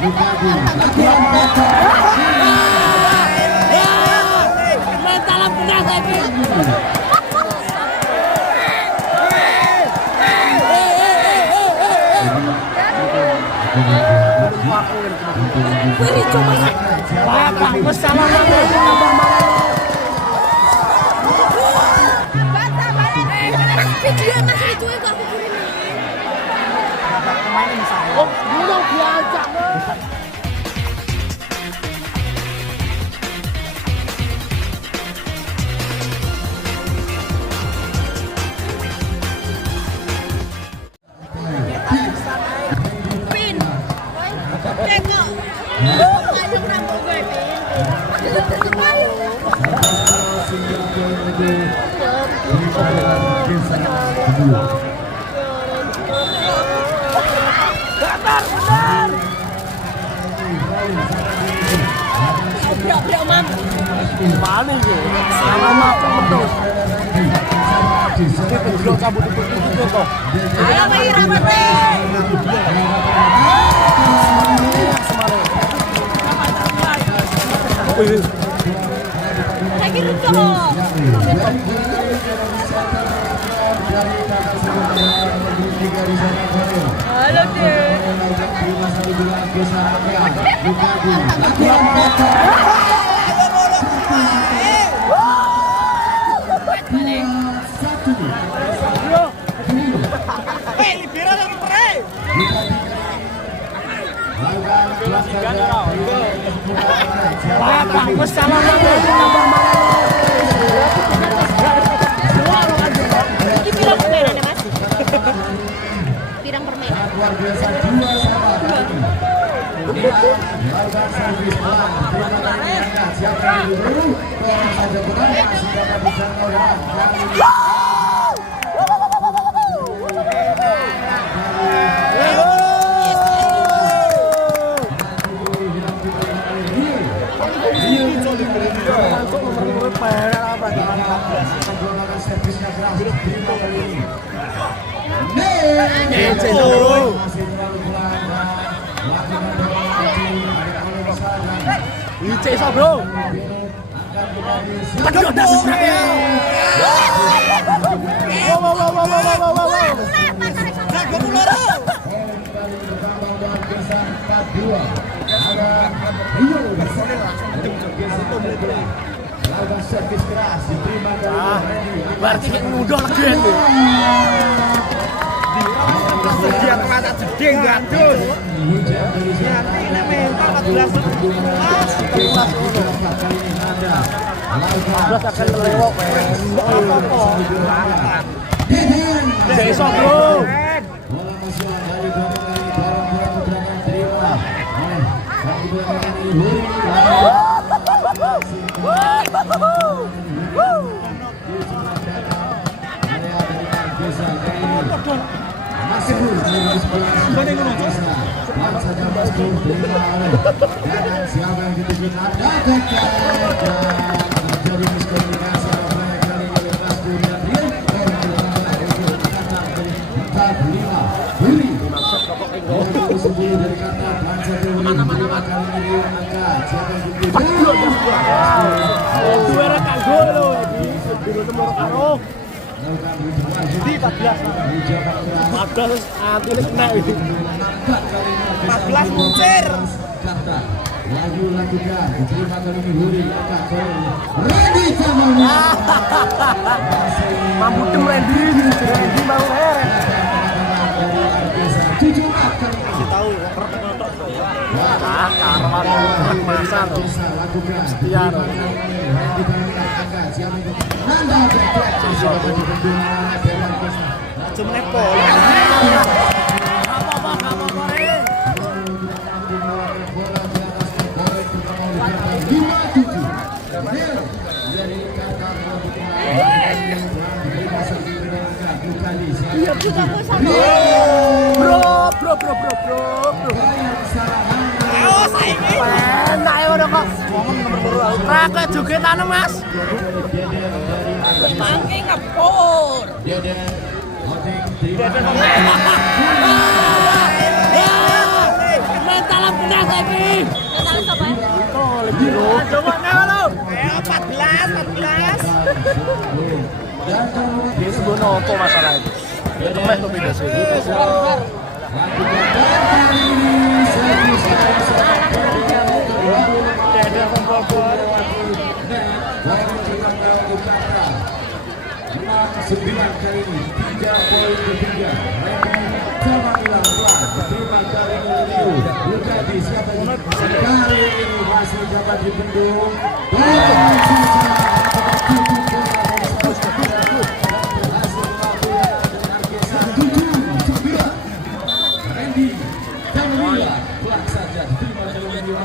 Mental benar lagi. Beri coba ya. Bapak video masih itu aku kirim. Oh, belum diajak. Pin. Tengok. Payung rambut gue, Pin. Benar. Bro, mam. Mana ini? Salah makan betul. Ini penjual cabut itu toh. Ayo bayi rambutnya. Lagi lucu. Halo deh. Bapak salah Ini pirang permainan ya, Mas? Pirang permainan. Luar biasa 2-1. Siapa yang dulu? Orang saja benar masih dapat dijangkau dengan Ice so bro. Aduh ada sebenarnya. Berarti yang mudah lagi ini. Dia kata jeding gaduh. Ini mental 14 akan melewok. Jadi so bro. Siapa yang dituju ada jadi miskomunikasi Di 14 artinya kena ini 14 muncir lagu-lagunya diterima kali ini Huri Randy Jamoni mampu tem Randy mau tujuh akan kasih tahu karwan masa tuh setia cuma nepo bro enak ya udah kok rakyat jogetan mas Mangke ngepur. Mental benar lagi. Natalan siapa? Oh, lebih lo. Coba lo. 14. Dia sebenarnya apa masalah itu? Ya temen tuh beda sih. Ada pembobor. 9 kali ini 3 poin ketiga. Jamila terima dari Liu. Lukadi siapa ini? Kali ini masih dapat dibendung. Randy Jamila pelan saja diterima dari Liu.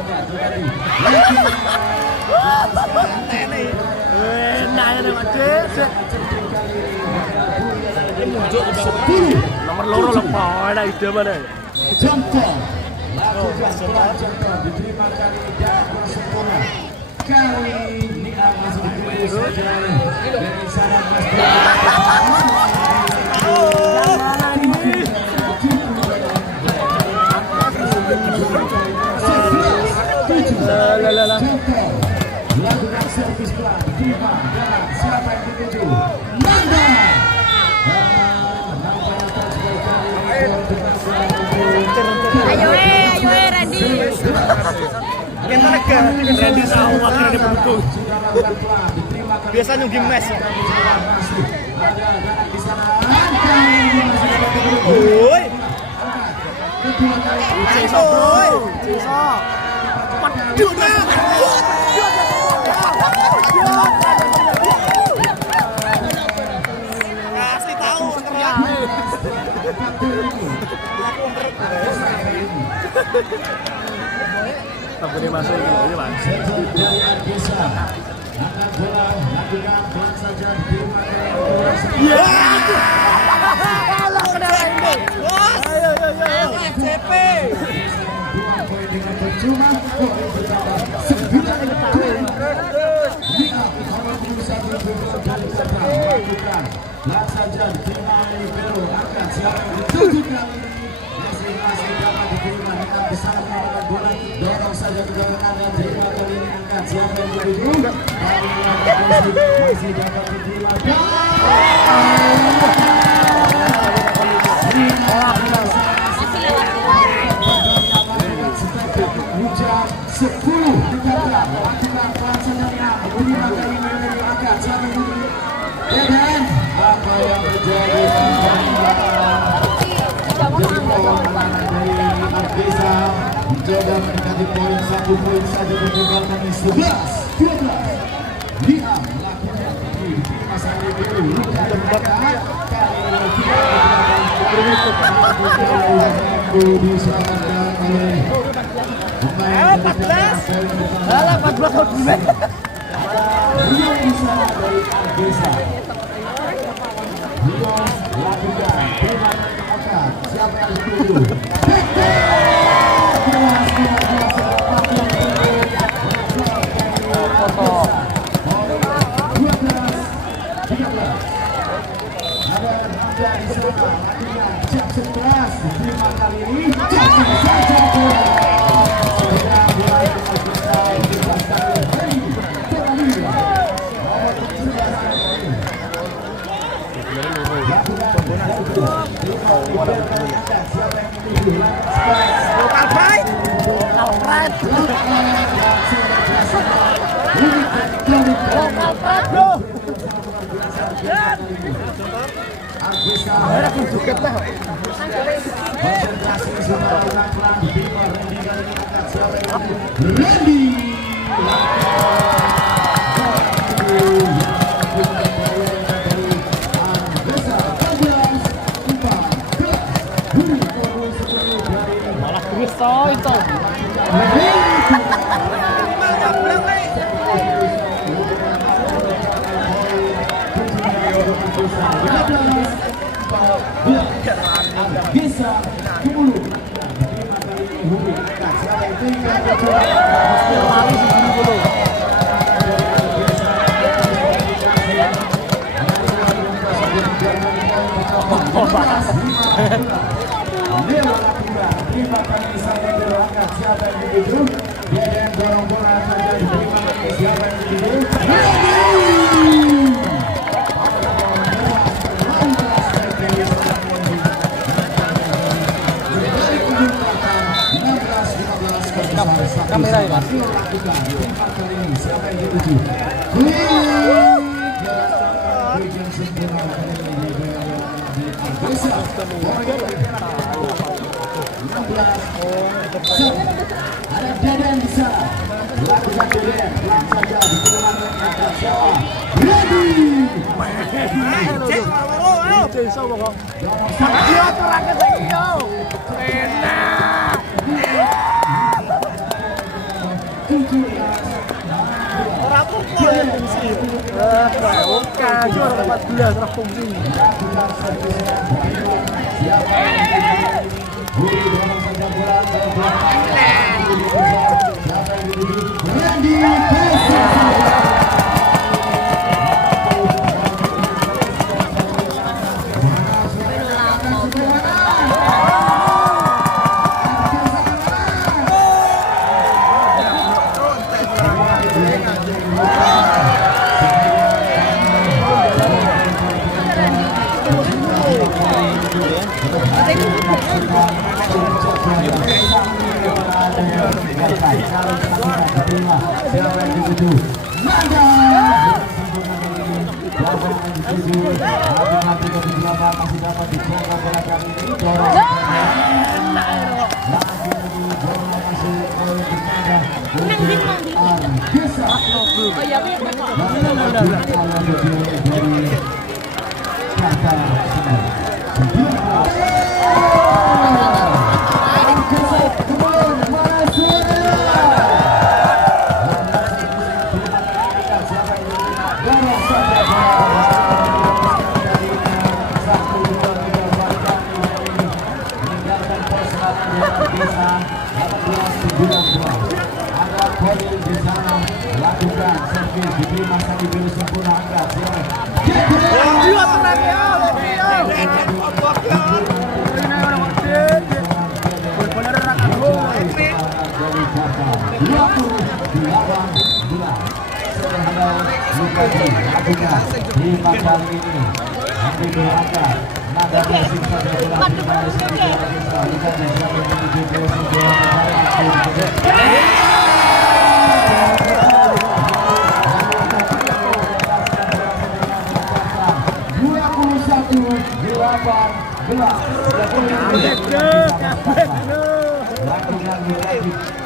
Enak ya Mas. Nomor loro lepo ada ide mana? Contoh contoh diterima kali dan sempurna. Kali ini masih dipilih saja dari sana lakukan servis pelan diterima dan siapa yang dituju? Nanda. Ayo Randy. Gimana ke? Randy tahu waktu di pendukung. Biasa nyunggi mes. Oi. Kasih tahu tak boleh masuk ini Mas. CP. saja diterima Libero angkat siapa yang dituju kali ini masing-masing dapat diterima dengan besar melakukan bola dorong saja ke dalam kanan terima kali ini angkat siapa yang dituju kali ini masih dapat diterima hujan 10 dikatakan lakukan pelaksanaannya diterima kali ini angkat siapa yang dituju dan apa yang terjadi dari kemenangan dari Argesa mencoba mendekati poin 1 poin saja meninggalkan 11-12 Liam melakukan di masa itu luka terbatas kali ini diselamatkan oleh pemain 14 Liam bisa dari Argesa Liam lakukan terima angkat siapa yang dituju kali ini bisa dulu diterima kali ini sampai angkat siapa yang dituju. Dia yang dorong bola saja diterima kali ini siapa yang dituju. Kamera ya, Pak. Siapa yang dituju? Ada Deden di sana. Lakukan Deden, pelan saja diterima angkat siapa? Juara 14 fungsi. Siapa yang dituju? Nanda. Nanti ke belakang masih dapat dibongkar bola kali ini. Dorong. Lagi dorong masih oleh Nanda. Argesa. Oh iya, dari kata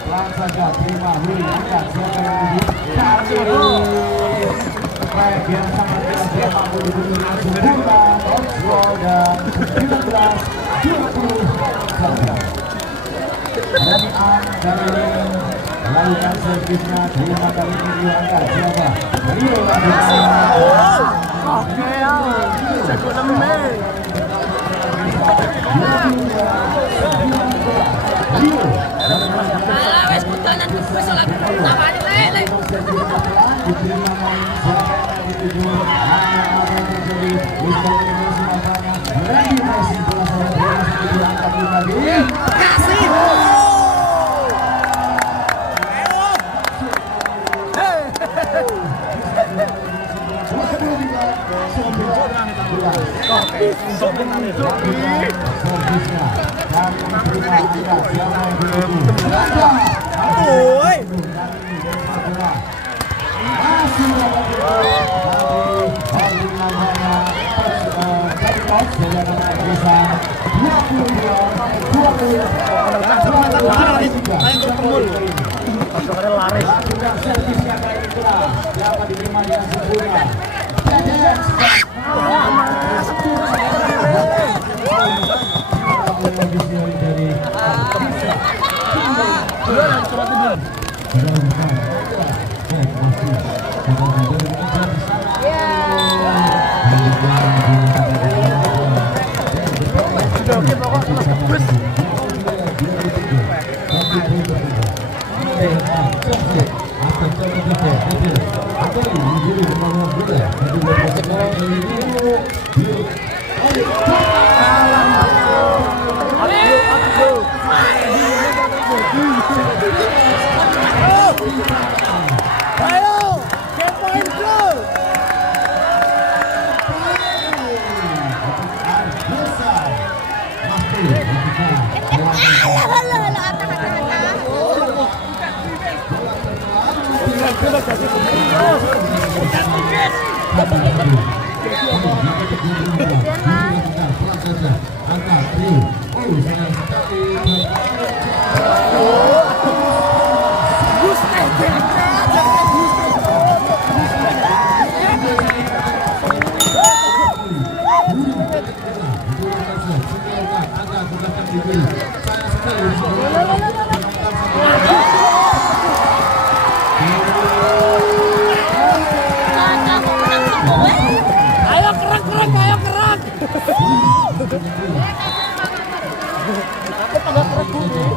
langsung saja terima Hui angkat siapa yang baik yang sangat biasa mampu diberi langsung bola Oxford dan 19-20 dari An dari lakukan servisnya terima kali ini Rio angkat siapa Rio Oke ya, sekut namanya. wes putulan wes lagi namanya lele. Ayo, kepoin bro. Ayo kerak, ayo kerak. Aku pada kerak dulu.